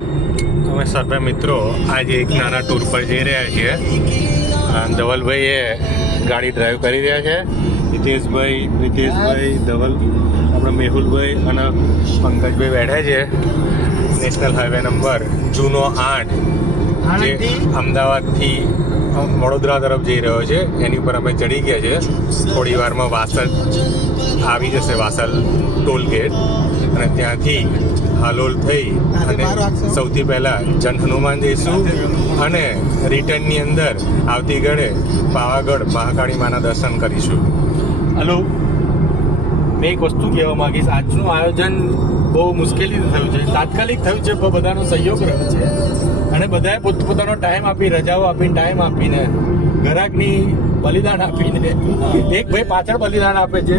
અમે સર્વે મિત્રો આજે એક નાના ટૂર પર જઈ રહ્યા છીએ. ધવલભાઈ એ ગાડી ડ્રાઈવ કરી રહ્યા છે. હિતેશભાઈ, પ્રિતેશભાઈ, ધવલ, આપણે મેહુલભાઈ અને પંકજભાઈ બેઠા છે. નેશનલ હાઈવે નંબર જૂનો 8 જે અમદાવાદથી વડોદરા તરફ જઈ રહ્યો છે એની ઉપર અમે ચડી ગયા છે. થોડી વારમાં વાસદ આવી જશે, વાસલ ટોલ ગેટ, અને ત્યાંથી હાલોલ થઈ અને સૌથી પહેલાં જન હનુમાન જઈશું અને રિટર્નની અંદર આવતી ગળે પાવાગઢ મહાકાળી માના દર્શન કરીશું. હલો, મેં એક વસ્તુ કહેવા માંગીશ. આજનું આયોજન બહુ મુશ્કેલીથી થયું છે, તાત્કાલિક થયું છે, પણ બધાનો સહયોગ રહ્યો છે અને બધાએ પોતપોતાનો ટાઈમ આપી, રજાઓ આપીને, ટાઈમ આપીને, ગ્રાહકની બલિદાન આપીને, એક ભાઈ પાછળ બલિદાન આપે છે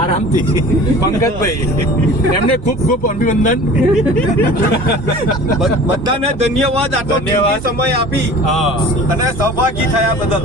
આરામથી, પંકજભાઈ, એમને ખૂબ ખૂબ અભિનંદન. બધાને ધન્યવાદ. આટલો કિંમતી સમય આપી અને સહભાગી થયા બદલ.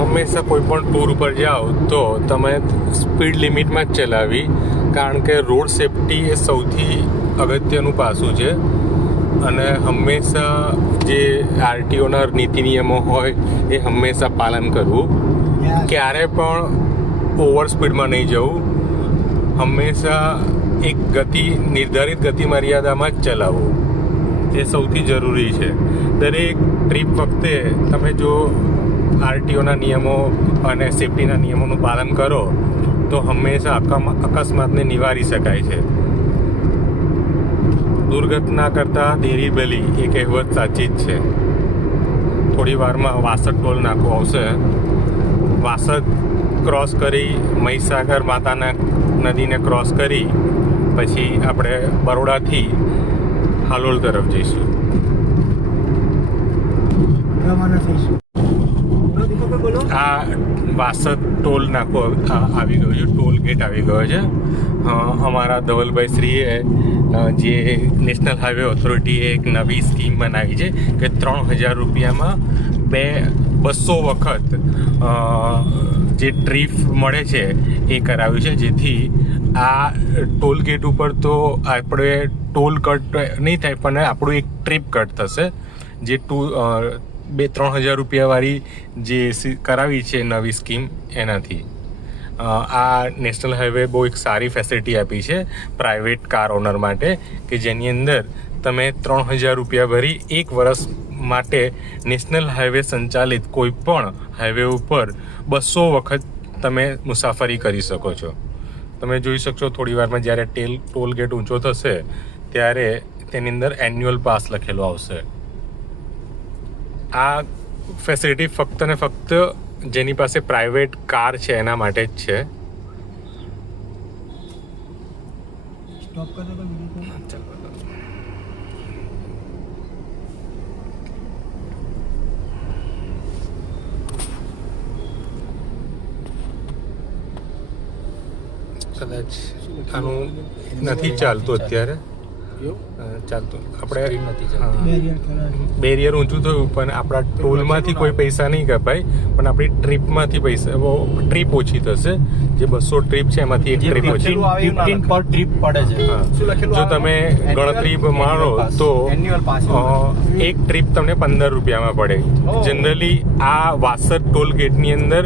હંમેશા કોઈ પણ ટૂર ઉપર જાઓ તો તમે સ્પીડ લિમિટમાં જ ચલાવી, કારણ કે રોડ સેફટી એ સૌથી અગત્યનું પાસું છે. અને હંમેશા જે આરટીઓના નીતિ નિયમો હોય એ હંમેશા પાલન કરવું. ક્યારે પણ ઓવર સ્પીડમાં નહીં જવું. હંમેશા એક નિર્ધારિત ગતિ મર્યાદામાં જ ચલાવવું, એ સૌથી જરૂરી છે. દરેક ટ્રીપ વખતે તમે જો આરટીઓના નિયમો અને સેફટીના નિયમોનું પાલન કરો તો હંમેશા અકસ્માતને નિવારી શકાય છે. દુર્ઘટના કરતાં દેરી ભલી એ કહેવત સાચી જ છે. થોડી વારમાં વાસદ ટોલ નાકો આવશે. વાસદ ક્રોસ કરી મહીસાગર માતાના નદીને ક્રોસ કરી પછી આપણે બરોડાથી હાલોલ તરફ જઈશું. આ વાસદ ટોલ નાકો આવી ગયો છે, ટોલ ગેટ આવી ગયો છે. અમારા ધવલભાઈ શ્રીએ જે નેશનલ હાઈવે ઓથોરિટીએ એક નવી સ્કીમ બનાવી છે કે 3000 રૂપિયામાં 200 વખત જે ટ્રીપ મળે છે એ કરાવ્યું છે, જેથી આ ટોલ ગેટ ઉપર તો આપણે ટોલ કટ નહીં થાય પણ આપણું એક ટ્રીપ કટ થશે. જે 2-3 હજાર રૂપિયાવાળી જે કરાવી છે નવી સ્કીમ એનાથી. આ નેશનલ હાઈવે બહુ એક સારી ફેસિલિટી આપી છે પ્રાઇવેટ કાર ઓનર માટે, કે જેની અંદર તમે 3000 રૂપિયા ભરી 1 વર્ષ માટે નેશનલ હાઈવે સંચાલિત કોઈ પણ હાઈવે ઉપર 200 વખત તમે મુસાફરી કરી શકો છો. તમે જોઈ શકશો થોડી વારમાં જ્યારે ટોલ ગેટ ઊંચો થશે ત્યારે તેની અંદર એન્યુઅલ પાસ લખેલો આવશે. આ ફેસિલિટી ફક્ત ને ફક્ત જેની પાસે પ્રાઇવેટ કાર છે એના માટે જ છે. કદાચ આનું નથી ચાલતું અત્યારે, ચાલતું. આપણે બેરિયર ઊંચું થયું પણ આપણા ટોલમાંથી કોઈ પૈસા નહીં કપાય, પણ આપણી ટ્રીપમાંથી પૈસા ટ્રીપ ઓછી થશે. જે 200 ટ્રીપ છે એમાંથી એક ટ્રીપ ઓછી, 15 પર ટ્રીપ પડે છે. જો તમે ગણતરી મારો તો એક ટ્રીપ તમને 15 રૂપિયામાં પડે. જનરલી આ વાસદ ટોલ ગેટની અંદર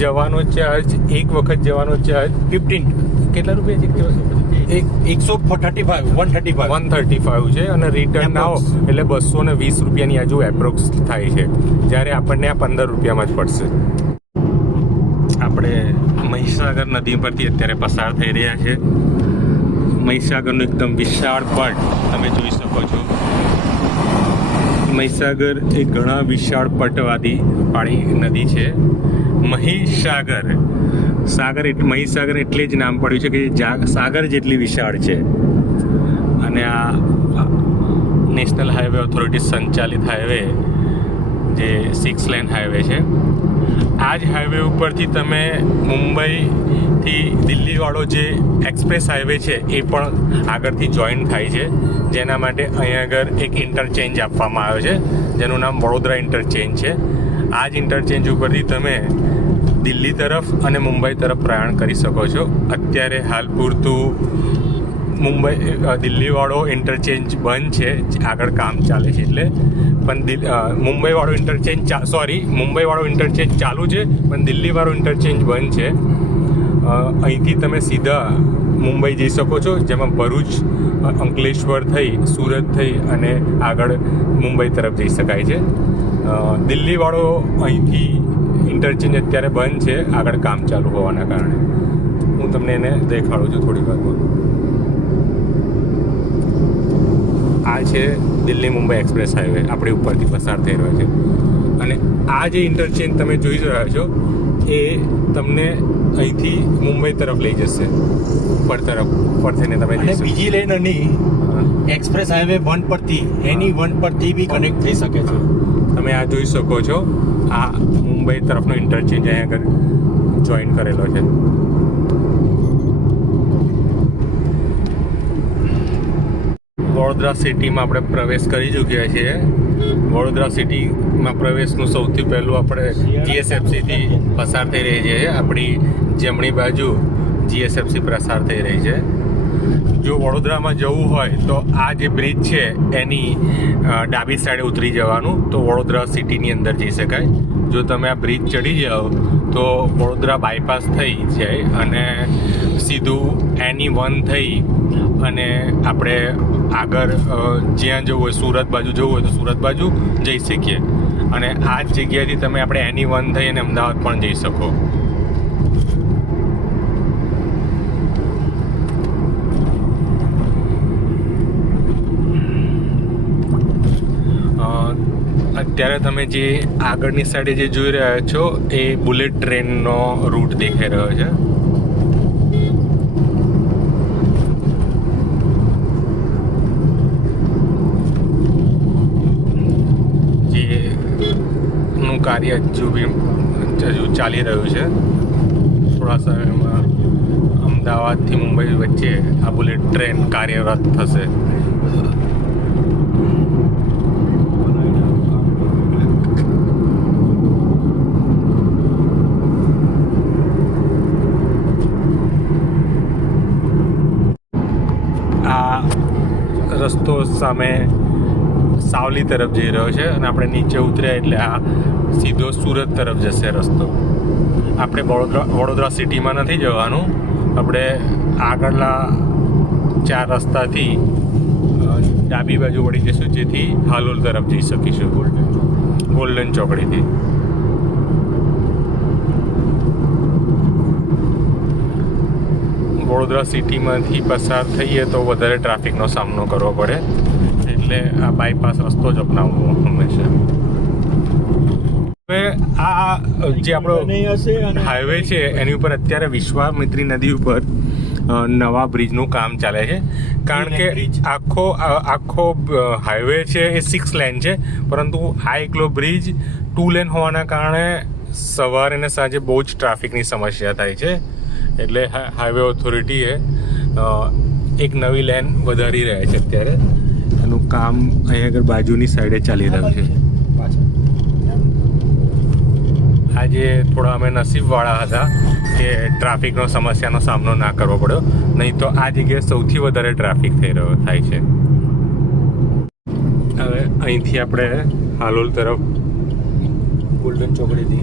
જવાનો ચાર્જ, એક વખત જવાનો ચાર્જ 15 કેટલા રૂપિયા છે? 135 છે, અને રિટર્ન આવો એટલે 220 રૂપિયાની આજુ એપ્રોક્સ થાય છે, જ્યારે આપણને આ 15 રૂપિયામાં જ પડશે. આપણે મહીસાગર નદી પરથી અત્યારે પસાર થઈ રહ્યા છે. મહીસાગરનું એકદમ વિશાળ પટ તમે જોઈ શકો છો. મહીસાગર એ ઘણા વિશાળ પટવાદી પાણી નદી છે. મહીસાગર મહીસાગર એટલે જ નામ પડ્યું છે કે સાગર જેટલી વિશાળ છે. અને આ નેશનલ હાઈવે ઓથોરિટી સંચાલિત હાઈવે જે 6 લેન હાઈવે છે. આ જ હાઈવે ઉપરથી તમે મુંબઈથી દિલ્હીવાળો જે એક્સપ્રેસ હાઈવે છે એ પણ આગળથી જોઈન થાય છે, જેના માટે અહીંયા આગળ એક ઇન્ટરચેન્જ આપવામાં આવ્યો છે જેનું નામ વડોદરા ઇન્ટરચેન્જ છે. આ જ ઇન્ટરચેન્જ ઉપરથી તમે દિલ્હી તરફ અને મુંબઈ તરફ પ્રયાણ કરી શકો છો. અત્યારે હાલ પૂરતું દિલ્હીવાળો ઇન્ટરચેન્જ બંધ છે, આગળ કામ ચાલે છે એટલે. પણ મુંબઈવાળો ઇન્ટરચેન્જ ચાલુ છે, પણ દિલ્હીવાળો ઇન્ટરચેન્જ બંધ છે. અહીંથી તમે સીધા મુંબઈ જઈ શકો છો, જેમાં ભરૂચ, અંકલેશ્વર થઈ, સુરત થઈ અને આગળ મુંબઈ તરફ જઈ શકાય છે. દિલ્હીવાળો અહીંથી ઇન્ટરચેન્જ અત્યારે બંધ છે, આગળ કામ ચાલુ હોવાના કારણે. હું તમને એને દેખાડું છું થોડી વારમાં. આ છે દિલ્હી મુંબઈ એક્સપ્રેસ હાઈવે, આપણી ઉપરથી પસાર થઈ રહ્યો છે. અને આ જે ઇન્ટરચેન્જ તમે જોઈ રહ્યા છો એ તમને અહીંથી મુંબઈ તરફ લઈ જશે. પરથી તમે અને બીજી લેનની એક્સપ્રેસ હાઈવે 1 પરથી એની 1 પરથી બી કનેક્ટ થઈ શકે છે. તમે આ જોઈ શકો છો, આ મુંબઈ તરફનો ઇન્ટરચેન્જ અહીંયા આગળ જોઈન કરેલો છે. વડોદરા સિટીમાં આપણે પ્રવેશ કરી ચૂક્યા છીએ. વડોદરા સિટીમાં પ્રવેશનું સૌથી પહેલું આપણે જીએસએફસીથી પસાર થઈ રહી છે. આપણી જમણી બાજુ જીએસએફસી પસાર થઈ રહી છે. જો વડોદરામાં જવું હોય તો આ જે બ્રિજ છે એની ડાબી સાઈડે ઉતરી જવાનું, તો વડોદરા સિટીની અંદર જઈ શકાય. જો તમે આ બ્રિજ ચડી જાઓ તો વડોદરા બાયપાસ થઈ જાય અને સીધું NE1 થઈ અને આપણે આગળ જ્યાં જવું હોય, સુરત બાજુ જવું હોય તો સુરત બાજુ જઈ શકીએ. અને આ જ જગ્યાએથી તમે આપણે NE1 થઈ અને અમદાવાદ પણ જઈ શકો. અત્યારે તમે જે આગળની સાઈડે જે જોઈ રહ્યા છો એ બુલેટ ટ્રેનનો રૂટ દેખાઈ રહ્યો છે. જેનું કાર્ય હજુ ચાલી રહ્યું છે. થોડા સમયમાં અમદાવાદથી મુંબઈ વચ્ચે આ બુલેટ ટ્રેન કાર્યરત થશે. રસ્તો સામે સાવલી તરફ જઈ રહ્યો છે અને આપણે નીચે ઉતર્યા એટલે આ સીધો સુરત તરફ જશે રસ્તો. આપણે વડોદરા સિટીમાં નથી જવાનું, આપણે આગળના 4 રસ્તાથી ડાબી બાજુ વળી જઈશું, જેથી હાલોલ તરફ જઈ શકીશું ગોલ્ડન ચોકડીથી. વડોદરા સિટીમાંથી પસાર થઈએ તો વધારે ટ્રાફિકનો સામનો કરવો પડે, એટલે આ બાયપાસ રસ્તો જ અપનાવવો હંમેશા. હવે આ જે આપણો હાઈવે છે એની ઉપર અત્યારે વિશ્વામિત્રી નદી ઉપર નવા બ્રિજનું કામ ચાલે છે. કારણ કે આખો હાઈવે છે એ 6 લેન છે, પરંતુ આ એકલો બ્રિજ 2 લેન હોવાના કારણે સવારે અને સાંજે બહુ જ ટ્રાફિકની સમસ્યા થાય છે. એટલે હાઈવે ઓથોરિટીએ એક નવી લેન વધારી રહ્યા છે. અત્યારે એનું કામ અહીંયા આગળ બાજુની સાઈડે ચાલી રહ્યું છે. આજે થોડા અમે નસીબવાળા હતા કે ટ્રાફિકનો સમસ્યાનો સામનો ના કરવો પડ્યો, નહીં તો આ જગ્યાએ સૌથી વધારે ટ્રાફિક થાય છે. હવે અહીંથી આપણે હાલોલ તરફ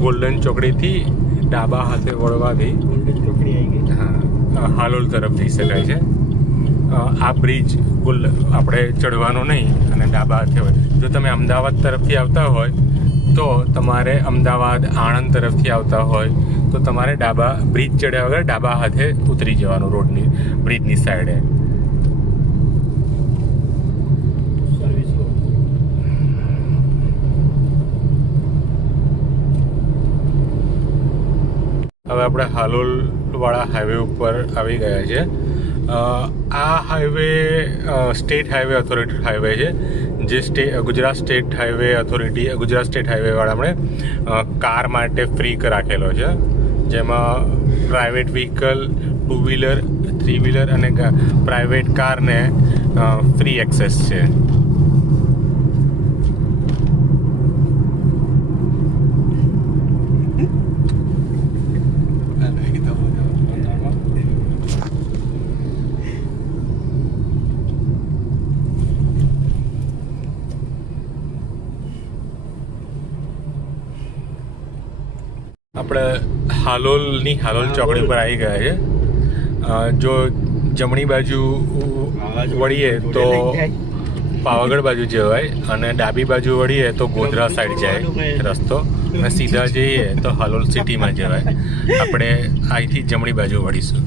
ગોલ્ડન ચોકડીથી ડાબા હાથે વળવાથી હાલોલ તરફ જઈ શકાય છે. આ બ્રિજ આપણે ચડવાનો નહીં અને ડાબા હાથે હોય. જો તમે અમદાવાદ તરફથી આવતા હોય તો તમારે અમદાવાદ આણંદ તરફથી આવતા હોય તો તમારે બ્રિજ ચડ્યા વગર ડાબા હાથે ઉતરી જવાનું રોડની બ્રિજની સાઈડે. હવે આપણે હાલોલવાળા હાઈવે ઉપર આવી ગયા છે. આ highway state highway authority highway છે, જે Gujarat state highway authority Gujarat state હાઈવેવાળા આપણે કાર માટે ફ્રી રાખેલો છે, જેમાં પ્રાઇવેટ વ્હીકલ, 2 વ્હીલર, 3 વ્હીલર અને પ્રાઇવેટ કારને ફ્રી એક્સેસ છે. આપણે હાલોલ ચોકડી પર આવી ગયા છે. જો જમણી બાજુ વળીએ તો પાવાગઢ બાજુ જવાય અને ડાબી બાજુ વળીએ તો ગોધરા સાઈડ જાય રસ્તો, અને સીધા જઈએ તો હાલોલ સિટીમાં જવાય. આપણે અહીંથી જમણી બાજુ વળીશું.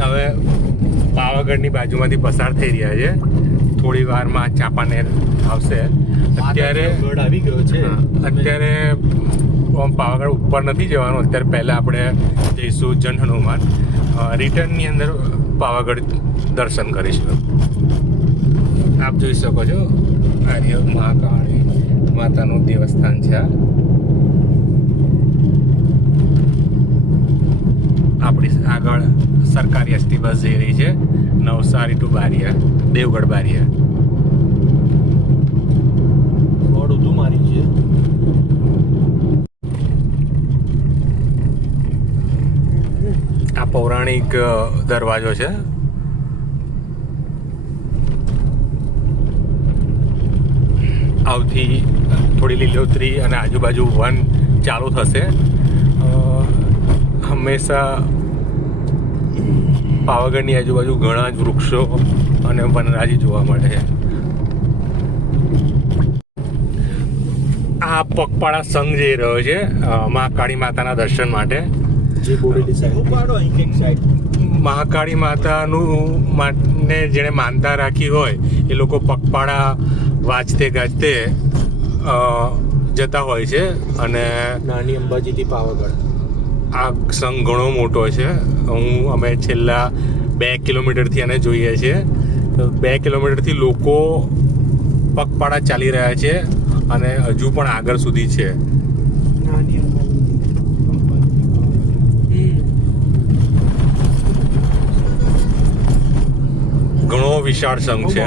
હવે પાવાગઢની બાજુમાંથી પસાર થઈ રહ્યા છે. થોડી વારમાં ચાંપાનેર આવશે. અત્યારે આવી ગયો છે. અત્યારે પાવાગઢ ઉપર નથી જવાનું. અત્યારે પહેલાં આપણે જઈશું જન હનુમાન. રિટર્નની અંદર પાવાગઢ દર્શન કરીશું. આપ જોઈ શકો છો, આર્ય મહાકાળી માતાનું દેવસ્થાન છે. આપણી આગળ સરકારી એસટી બસ જઈ રહી છે, નવસારી ટુ બારિયા, દેવગઢ બારિયા. બોર્ડ ઊંધું મારી છે. આ પૌરાણિક દરવાજો છે. આવથી થોડી લીલોતરી અને આજુબાજુ વન ચાલુ થશે. હંમેશા પાવાગઢની આજુબાજુ ઘણા જ વૃક્ષો અને વનરાજી જોવા મળે છે. આ પગપાળા સંઘ જઈ રહ્યો છે મહાકાળી માતાના દર્શન માટે. મહાકાળી માતાનું જેણે માનતા રાખી હોય એ લોકો પગપાળા વાંચતે ગાજતે જતા હોય છે. અને નાની અંબાજીથી પાવાગઢ આ સંઘ ઘણો મોટો છે. અમે છેલ્લા 2 કિલોમીટરથી આને જોઈએ છીએ. 2 કિલોમીટરથી લોકો પગપાળા ચાલી રહ્યા છે અને હજુ પણ આગળ સુધી છે. ઘણો વિશાળ સંઘ છે.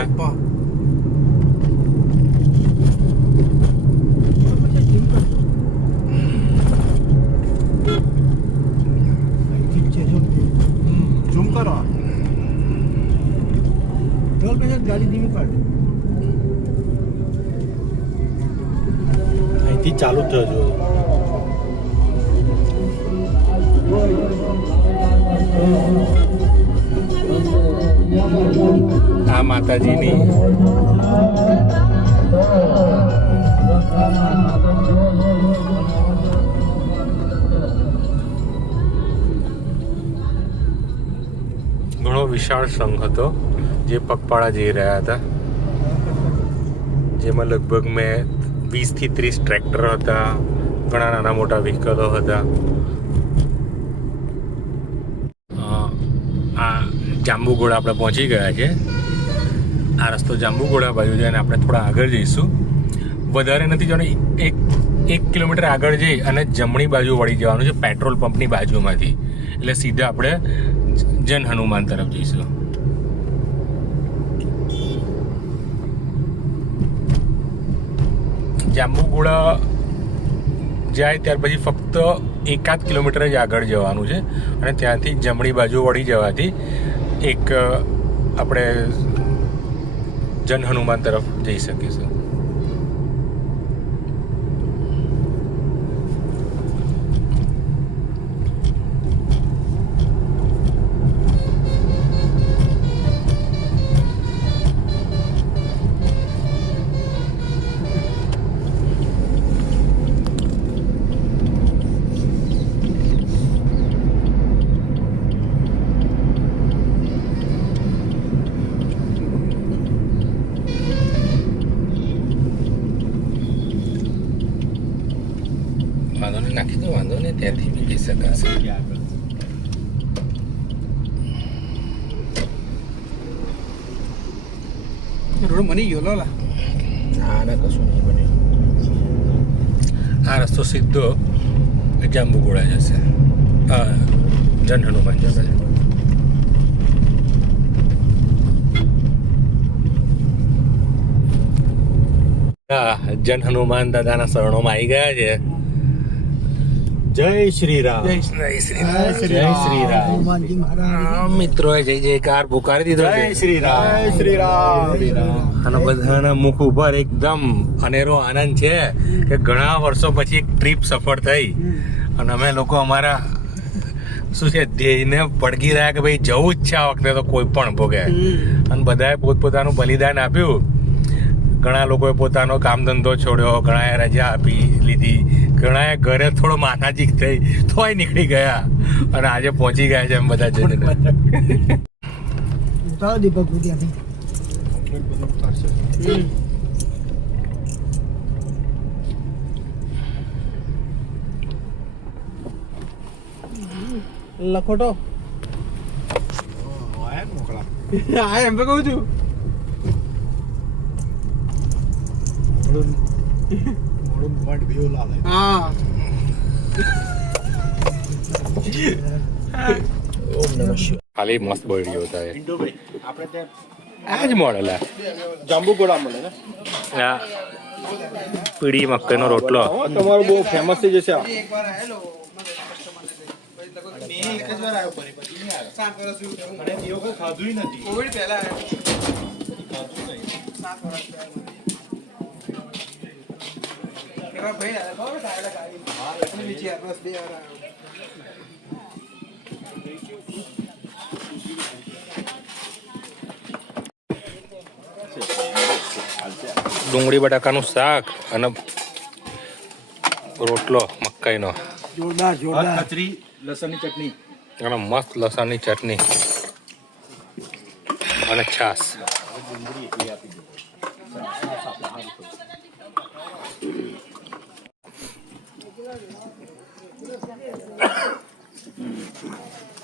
અહીંથી ચાલુ થજો. આ માતાજીની ઘણો વિશાળ સંઘ હતો જે પગપાળા જઈ રહ્યા હતા, જેમાં લગભગ મેં 20 થી 30 ટ્રેક્ટર હતા, ઘણા નાના મોટા વ્હીકલો હતા. આ જાંબુઘોડા આપણે પહોંચી ગયા છે. આ રસ્તો જાંબુઘોડા બાજુ છે અને આપણે થોડા આગળ જઈશું. વધારે નથી જવાનું, એક કિલોમીટર આગળ જઈ અને જમણી બાજુ વળી જવાનું છે પેટ્રોલ પંપની બાજુમાંથી. એટલે સીધા આપણે જન હનુમાન તરફ જઈશું. જાંબુઘોડા જાય ત્યાર પછી ફક્ત 1-8 કિલોમીટર જ આગળ જવાનું છે અને ત્યાંથી જમણી બાજુ વળી જવાથી એક આપણે જન હનુમાન તરફ જઈ શકીશું. શકાશે. રોડ બની ગયો લોલા. આને કશું નહીં બન્યું. આ રસ્તો સીધો જાંબુઘોડા જશે. જન હનુમાન જશે. જન હનુમાન દાદાના શરણોમાં આવી ગયા છે. જય શ્રી રામ. જય શ્રી રામ. જય શ્રી રામ. હનુમાનજી મહારાજ. મિત્રોએ જય જયકાર પુકારી દીધો છે. જય શ્રી રામ. જય શ્રી રામ. અને બધાના મુખ ઉપર એકદમ અનેરો આનંદ છે કે ઘણા વર્ષો પછી એક ટ્રીપ સફળ થઈ અને અમે લોકો અમારા શું છે ધ્યેયને પડગી રહ્યા કે ભાઈ જવું જ છે આ વખતે તો કોઈ પણ ભોગે. અને બધાએ પોતપોતાનું બલિદાન આપ્યું. ઘણા લોકોએ પોતાનો કામ ધંધો છોડ્યો, ઘણાએ રજા આપી લીધી, ઘણાએ ઘરે થોડો માથાચીક થઈ તોય નીકળી ગયા અને આજે પહોંચી ગયા છે એમ બધા જઈને. ઉતારો દીપક ત્યાંથી. લખોટો હા એમ તો કહું છું. હા ખાલી મસ્ત બોલ્યો હતા એ. આપણે ત્યાં આ જ મોડેલ જાંબુઘોડા મળે ને. આ પીળી મકાઈનો રોટલો. તમારું બહુ ફેમસ થઈ જશે આ. એકવાર આવેલો એક જ વાર આવ્યો ફરી પછી નહીં આવ્યો. 7 વર્ષ થયું. અને એ વખત ખાધું નથી. કોવિડ પહેલા આવ્યો. 7 વર્ષ પહેલા ભાઈ આવ્યા બરાબર ડાયરેક્ટ આવી. હા બીજી એડ્રેસ 2 વાર આવ્યો. ડુંગળી બટાકાનું શાક અને રોટલો મકાઈનો જોરદાર જોરદાર. કચરી લસણની ચટણી. અને મસ્ત લસણની ચટણી અને છાશ.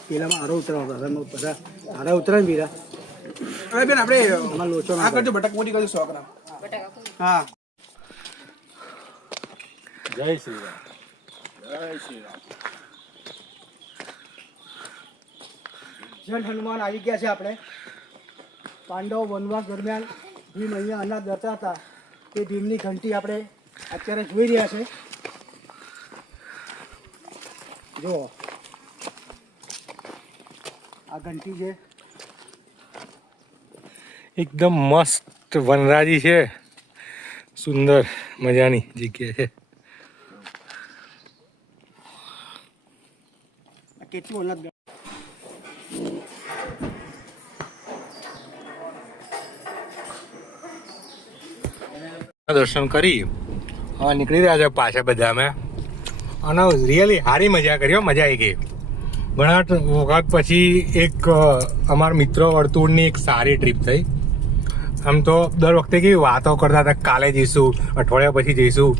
પેલામાં આરો ઉતરાવતા બધા આરા ઉતરાય ને પીરા. હવે બેન આપણે લોચો આ કરજો બટાકા મોટી કરજો 100 ગ્રામ. હા જય શ્રી રામ. જય શ્રી રામ. જન હનુમાન આવી ગયા છે. આપણે પાંડવ વનવાસ દરમિયાન ભીમ અહીંયા અનાજ દરતા હતા તે ભીમની ઘંટી આપણે અત્યારે જોઈ રહ્યા છે. જો આ ઘંટી છે. એકદમ મસ્ત વનરાજી છે. સુંદર મજાની જગ્યા છે. આ કેટલું અનાજ દર્શન કરી હવે નીકળી રહ્યા છે પાછા બધા અમે. અને રિયલી સારી મજા કરી હો. મજા આવી ગઈ. ઘણા વખત પછી એક અમારા મિત્રો વર્તુળની એક સારી ટ્રીપ થઈ. આમ તો દર વખતે કેવી વાતો કરતા હતા કાલે જઈશું, અઠવાડિયા પછી જઈશું,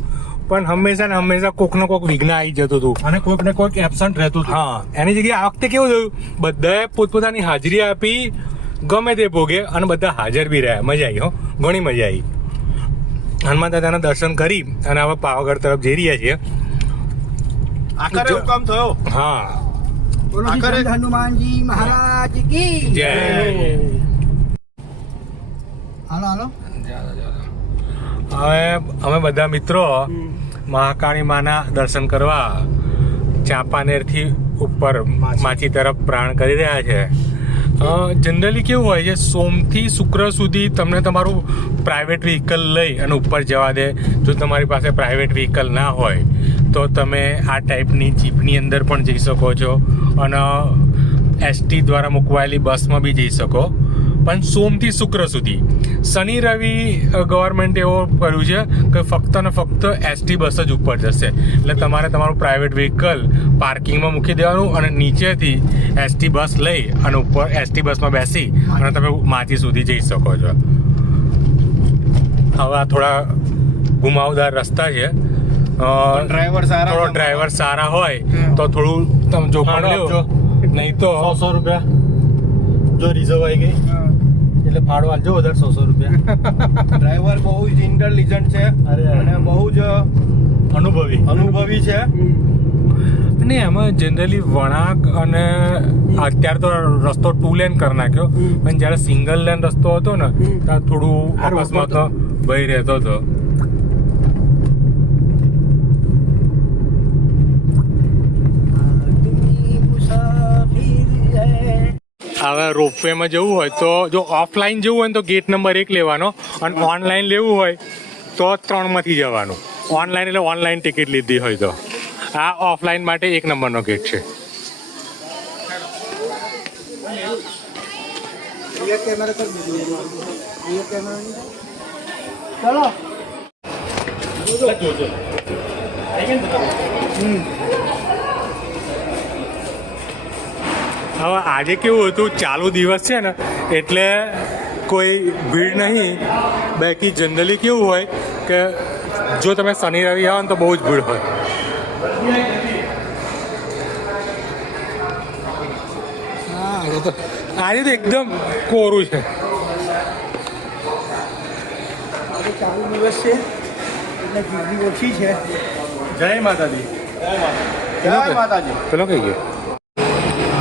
પણ હંમેશા ને હંમેશા કોઈક ને કોઈક વિઘ્ન આવી જતું હતું અને કોઈક ને કોઈક એબસન્ટ રહેતું હતું. હા, એની જગ્યાએ આ વખતે કેવું થયું, બધાએ પોતપોતાની હાજરી આપી, ગમે તે ભોગે, અને બધા હાજર બી રહ્યા. મજા આવી હો, ઘણી મજા આવી. હનુમાન દાદાના દર્શન કરી અને હવે પાવાગઢ તરફ જઈ રહ્યા છીએ. આખરે હુકમ થયો. હા, બોલો શ્રી આખરે- સંત હનુમાનજી મહારાજ કી જય. હાલો હાલો. હવે અમે બધા મિત્રો મહાકાળી માના દર્શન કરવા ચાંપાનેરથી ઉપર માચી તરફ પ્રાણ કરી રહ્યા છે. જનરલી કેવું હોય છે, સોમથી શુક્ર સુધી તમને તમારું પ્રાઇવેટ વ્હીકલ લઈ અને ઉપર જવા દે. જો તમારી પાસે પ્રાઇવેટ વ્હીકલ ના હોય તો તમે આ ટાઈપની જીપની અંદર પણ જઈ શકો છો અને એસટી દ્વારા મૂકવાયેલી બસમાં બી જઈ શકો. પણ સોમથી શુક્ર સુધી. શનિ રવિ ગવર્મેન્ટ એવો કર્યું છે કે ફક્ત ને ફક્ત એસટી બસ જ ઉપર જશે. એટલે તમારે તમારું પ્રાઇવેટ વ્હીકલ પાર્કિંગમાં મૂકી દેવાનું અને નીચેથી એસટી બસ લઈ અને ઉપર એસટી બસમાં બેસી અને તમે માચી સુધી જઈ શકો છો. હવે આ થોડા ઘુમાવદાર રસ્તા છે ડ્રાઈવર સારા થોડો છે. ડ્રાઈવર સારા હોય તો થોડું તમે જોખમ ભાડું લ્યો આપજો. નહીં તો 100 રૂપિયા જો રિઝર્વ આવી ગઈ એટલે ભાડું આલજો વધારે 100 રૂપિયા. ડ્રાઈવર બહુ જ ઇન્ટેલિજન્ટ છે અરે. અને બહુ જ અનુભવી અનુભવી છે. અને એમાં જનરલી વળાંક અને અત્યારે તો રસ્તો 2 લેન કરી નાખ્યો પણ જ્યારે સિંગલ લેન રસ્તો હતો ને ત્યાં થોડું અકસ્માત ભય રહેતો હતો. હવે રોપવેમાં જવું હોય તો જો ઓફલાઈન જવું હોય તો ગેટ નંબર 1 લેવાનો અને ઓનલાઈન લેવું હોય તો 3 માંથી જવાનું. ઓનલાઈન એટલે ઓનલાઈન ટિકિટ લીધી હોય તો આ ઓફલાઈન માટે 1 નંબરનો ગેટ છે. હવે આજે કેવું હતું ચાલુ દિવસ છે ને એટલે કોઈ ભીડ નહીં. બાકી જનરલી કેવું હોય કે જો તમે શનિ રવિ આવો ને તો બહુ જ ભીડ હોય. આજે તો એકદમ કોરું છે. ચાલુ દિવસ છે એટલે ગીરદી ઓછી છે. જય માતાજી. જય માતાજી. પેલો કઈ ગયો.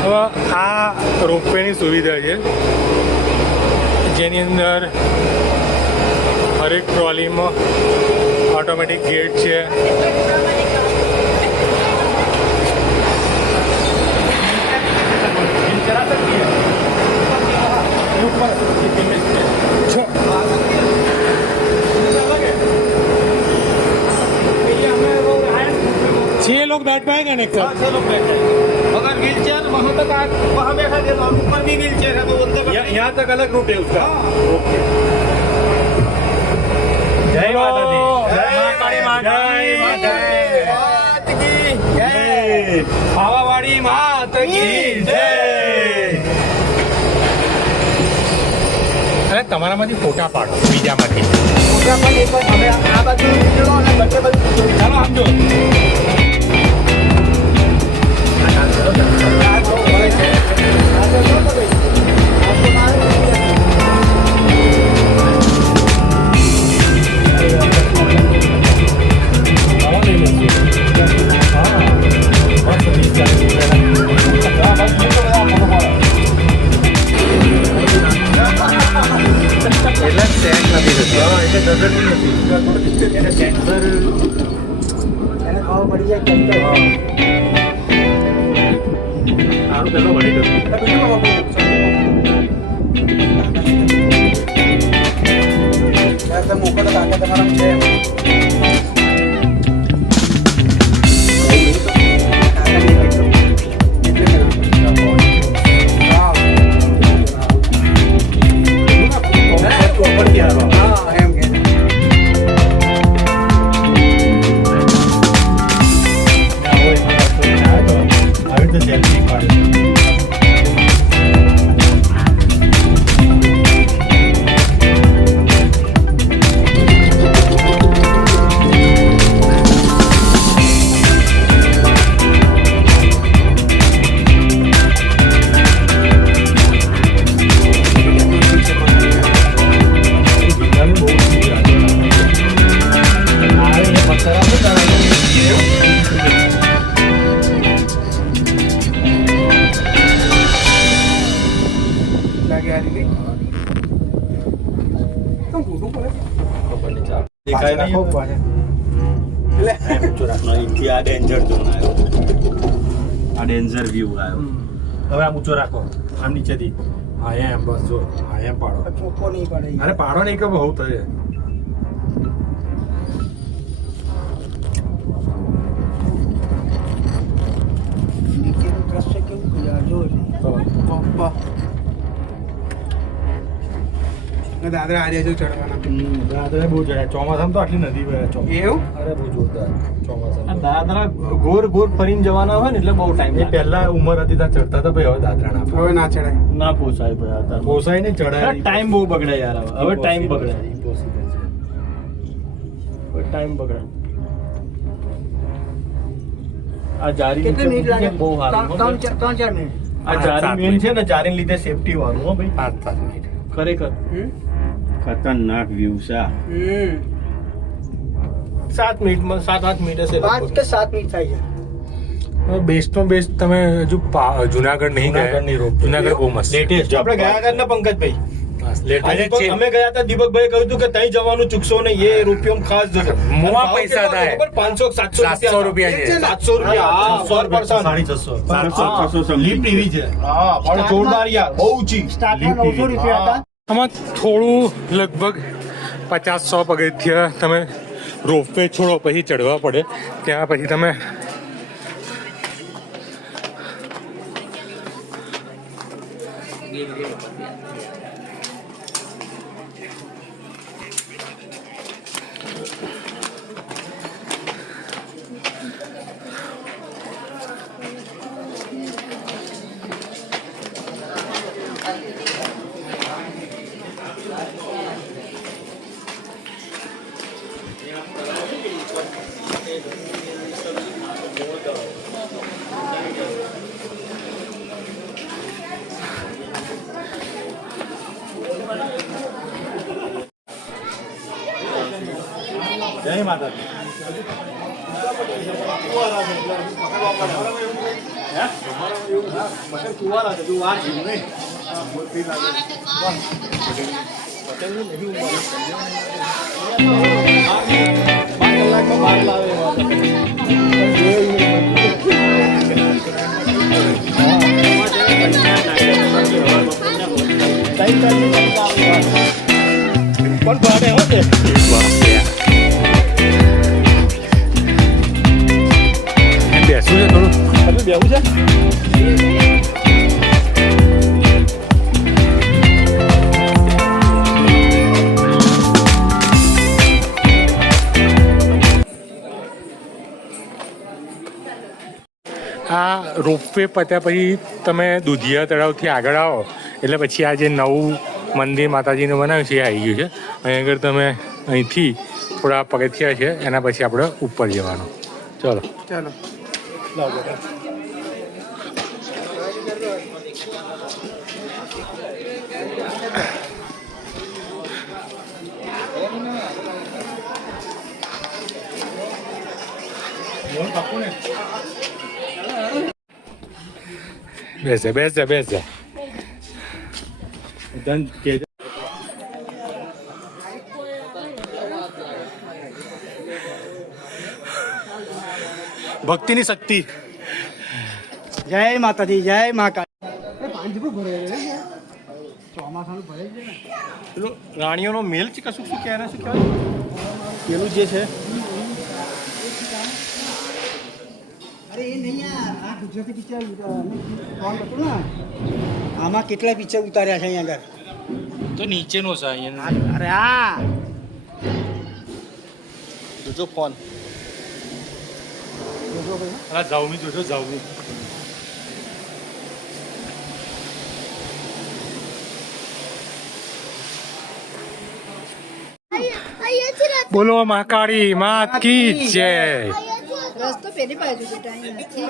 હવે આ રોપવેની સુવિધા છે જેની અંદર હરેક ટ્રોલીમાં ઓટોમેટિક ગેટ છે. छह लोग बैठ पाएंगे ना एक साथ? अगर व्हील चेयर वहाँ तक वहाँ बैठा देना और ऊपर भी व्हील चेयर है तो उनके यहाँ तक अलग रूट है उसका. જય બોલો. માતાજી. જય માતાજી. જય માતાજી. मात की जय. પાવાવાળી માત કી જય. અને તમારામાંથી ફોટા પાડો બીજામાંથી. મોટા પણ એક વાર અમે આ બાજુ નીકળો અને બંને બાજુ ચાલો આમ જો. એને ખાવા પડી જાય કેમ તો સારું પેલો વળી ગયો. મોકલો કાકા તમારા છે દેખાય નહીં. અહીંથી આ ડેન્જર ઝોન આવ્યો. આ ડેન્જર વ્યૂ આવ્યો. હવે આમ ઊંચો રાખો આમ નીચેથી. હા એમ બસ જો હા એમ પાડો. ચોખ્ખો નહીં પડે અરે પાડો નહીં કે બહુ થયે. નીચેનું દ્રશ્ય કેવું ખુલ્યા જો પપ્પા દાદરા આજે જો ચડવાના દાદરા બહુ ચડ્યા. ચોમાસામાં તો આટલી નદી વહે ચોમાસા. એવું અરે બહુ જોરદાર ચોમાસામાં. દાદરા ગોર ગોર ફરીને જવાના હોય ને એટલે બહુ ટાઈમ એ પહેલા ઉંમર હતી ત્યાં ચડતા હતા ભાઈ. હવે દાદરા ના હવે ના ચડાય ના પોસાય ભાઈ અત્યારે. પોસાય ને ચડાય. ટાઈમ બહુ બગડે યાર. હવે ટાઈમ બગડે. Impossible છે. હવે ટાઈમ બગડે. આ જારી કેટલી મિનિટ લાગે? બહુ સારું હો ભાઈ. 3-4 મિનિટ. આ જારી મેન છે ને, જારીને લીધે સેફટી વાળું હો ભાઈ 5-7 મિનિટ. ખરેખર. ખતરનાક વ્યૂ છે 7 મિનિટમાં 7-8 મિનિટ હશે 5 કે 7 મિનિટ થાય છે. બેસ્ટનો બેસ્ટ તમે હજુ જુનાગઢ નહીં ગયા. જુનાગઢની રોપ જુનાગઢ બહુ મસ્ત. લેટેસ્ટ આપણે ગયા હતા ને પંકજભાઈ, લેટેસ્ટ આજે છે. અમે ગયા હતા, દીપકભાઈ કહ્યું હતું કે ત્યાં જવાનું ચૂકશો નહીં, એ રૂપિયો ખાસ જજો. મોવા પૈસા થાય. 500-700 રૂપિયા છે. 700 રૂપિયા, હા, પર પર્સન. 650 લિફ્ટ એવી છે, હા, પણ જોરદાર યાર, બહુ ઊંચી. સ્ટાર્ટમાં 900 રૂપિયા હતા. આમાં થોડું લગભગ 50-100 પગથિયા તમે રોપવે છોડો પછી ચડવા પડે. ત્યાં પછી તમે જય માતા. પણ ભાડે હો છે. બેસવું છે થોડું. તમે બેવું છે? આ રોપવે પત્યા પછી તમે દુધિયા તળાવથી આગળ આવો એટલે પછી આ જે નવું મંદિર માતાજીનું બનાવ્યું છે એ આવી ગયું છે. અહીં આગળ તમે અહીંથી થોડા પગથિયા છે, એના પછી આપણે ઉપર જવાનું. ચલો. ચાલો. બેસ જા. ભક્તિની શક્તિ. જય માતાજી, જય મહાકાળી. પાણી જેવું ભરે ચોમાસાનું ભરે છે ને. પેલો રાણીઓનો મેલ છે કશું શું કહેવાય, શું કહેવાય પેલું જે છે અરે એ નહીં યાર, આ ગુજરાતી પિક્ચર કોણ હતું ને, આમાં કેટલા પિક્ચર ઉતાર્યા છે અહીંયા આગળ. તો નીચેનો છે અહીંયા. અરે હા, જોજો ફોન. અલા જાઉમી જોજો જાઉમી. બોલો મહાકાળી માત કી જય. રસ્તો પેલી બાજુ બેટા અહીં નથી.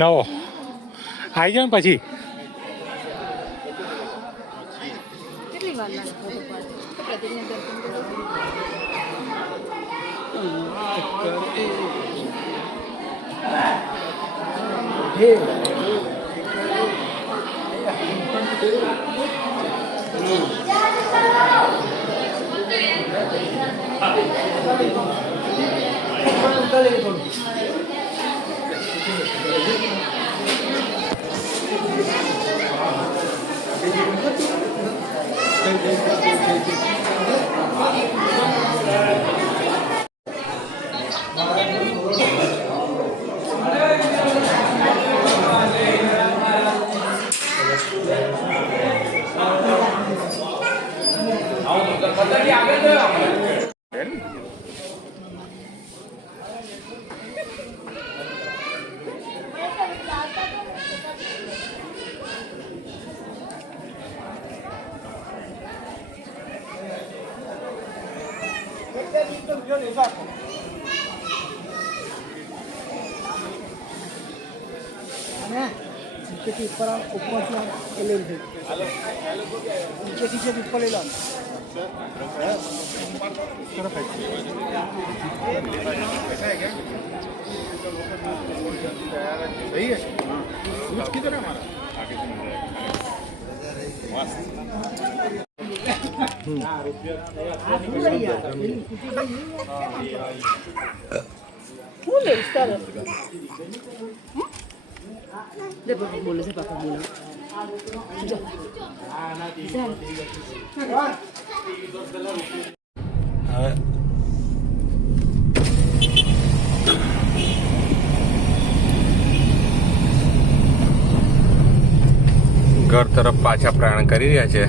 નવો આવી જાવ ને પછી. કેટલી વાર લાગે ફોટો પાડે? તો પ્રતિજ્ઞા દર્શન કરો. અને નીચેથી ઉપરથી એ લઈ લીધું નીચેથી છે ઉપર લઈ લો હું લઈશ તારે બોલે છે પાપા બોલો હવે ઘર તરફ પાછા પ્રયાણ કરી રહ્યા છે.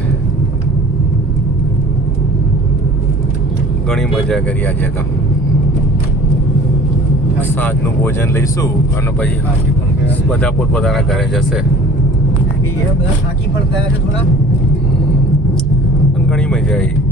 ઘણી મજા કરી આજે તો. સાંજનું ભોજન લઈશું અને પછી બધા પોતપોતાના ઘરે જશે. બધા થાકી પણ ગયા છે થોડા અને ઘણી મજા આવી.